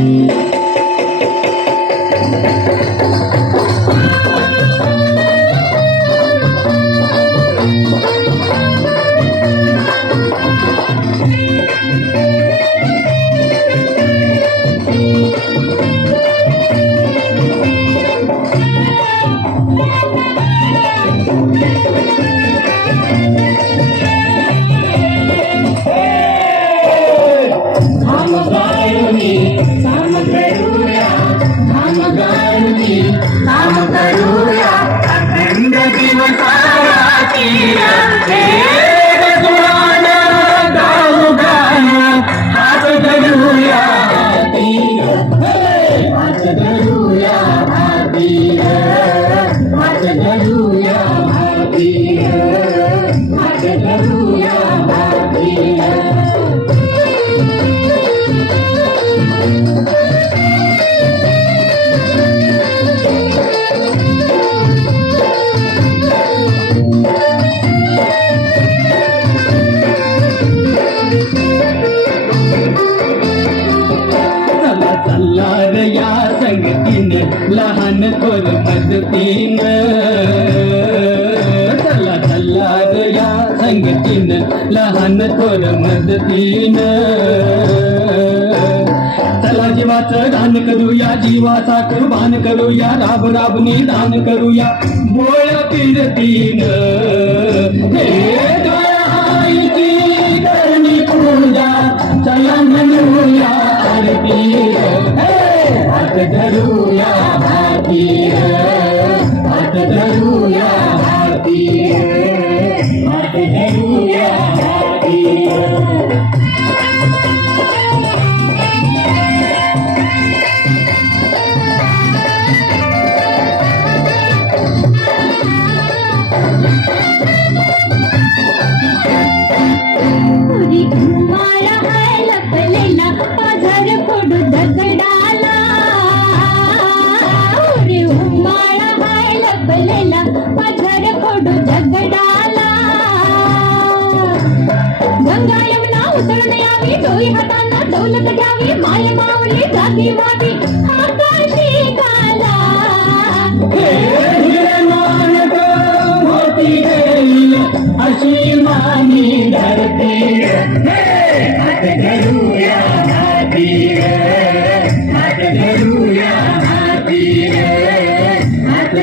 चला संगतीनं लहान थोर मदतीन. चला जीवाचं दान करूया जीवाचा कुर्बान करूया राब राबनी दान करूया बोळ फिरतीन. हे दयाळूची करणी पूजा चला म्हणूया आरती हात धरूया हाती हात धरूया हाती हात धरूया हातांना दौलत घ्यावी माय माऊली जागी वागी आकाशी गाला अशी हात धरूया हाती हात धरूया हाती हात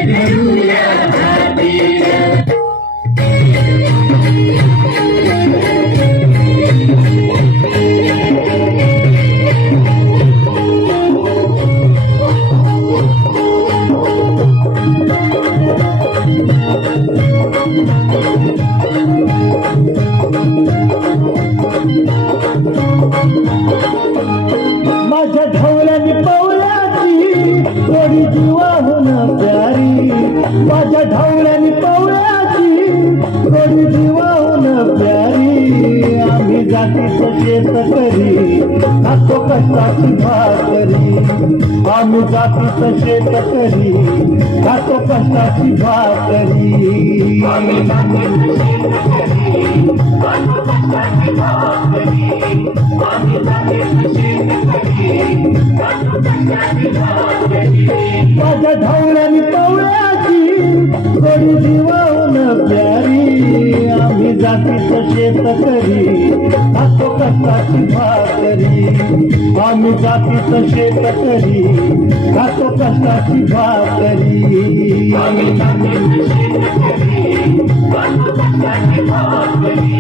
माझ्या ढवळ्यानी पवळ्याची थोडी जीवाहून प्यारी. माझ्या ढवळ्यानी पवळ्याची थोडी जीवाहून प्यारी. आम्ही जाती शेत करी खातो कष्टाची भाकरी. आम्ही जाती शेत करी खातो कष्टाची भाकरी. आम्ही जाती शेत करी खातो कष्टाची भाकरी. आम्ही जाती जातीच शेत करी. खातो कष्टाची भाकरी आम्ही जातीच शेत करी. खातो कष्टाची भाकरी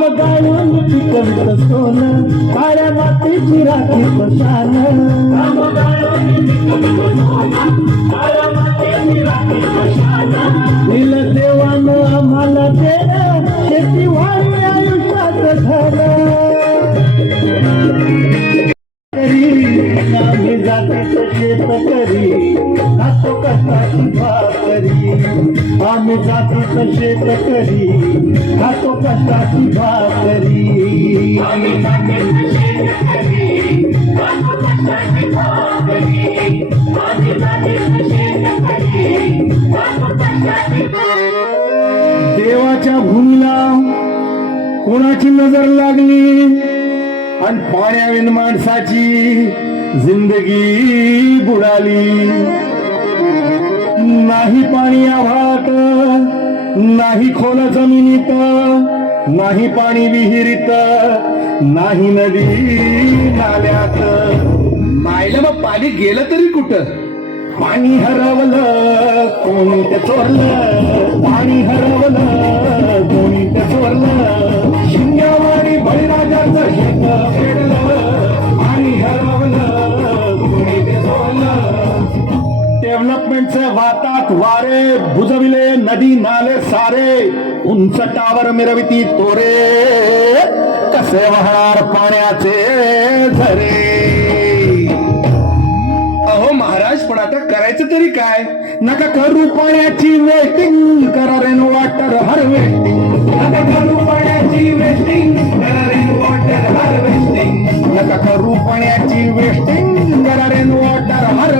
घाम गाळून पिकवित सोनं काळ्या मातीची राखी पशान नील देवानं आम्हाला दे आम्ही जातीचं शेतकरी खातो कष्टाची भाकरी. देवाच्या भूमीला कोणाची नजर लागली? आणि पाण्याविन माणसाची जिंदगी बुडाली. नाही पाणी आभाळात नाही खोल जमिनीत नाही पाणी विहिरीत नाही नदी नाल्यात. नाहीला मग पाणी गेलं तरी कुठं? पाणी हरवलं कोणी ते चोरलं. डेव्हलपमेंटचे वातात वारे बुजविले नदी नाले सारे उंच टावर मिरविती तोरे कसे वाहणार पाण्याचे झरे? अहो महाराज पण आता करायचं तरी काय? नका करू पाण्याची वेटिंग करा रेन वॉटर हार्वेस्टिंग नका करू पाण्याची वेस्टिंग करा रेन वॉटर हार्वेस्टिंग नका करू पाण्याची वेस्टिंग करा रेन वॉटर हार्वेस्टिंग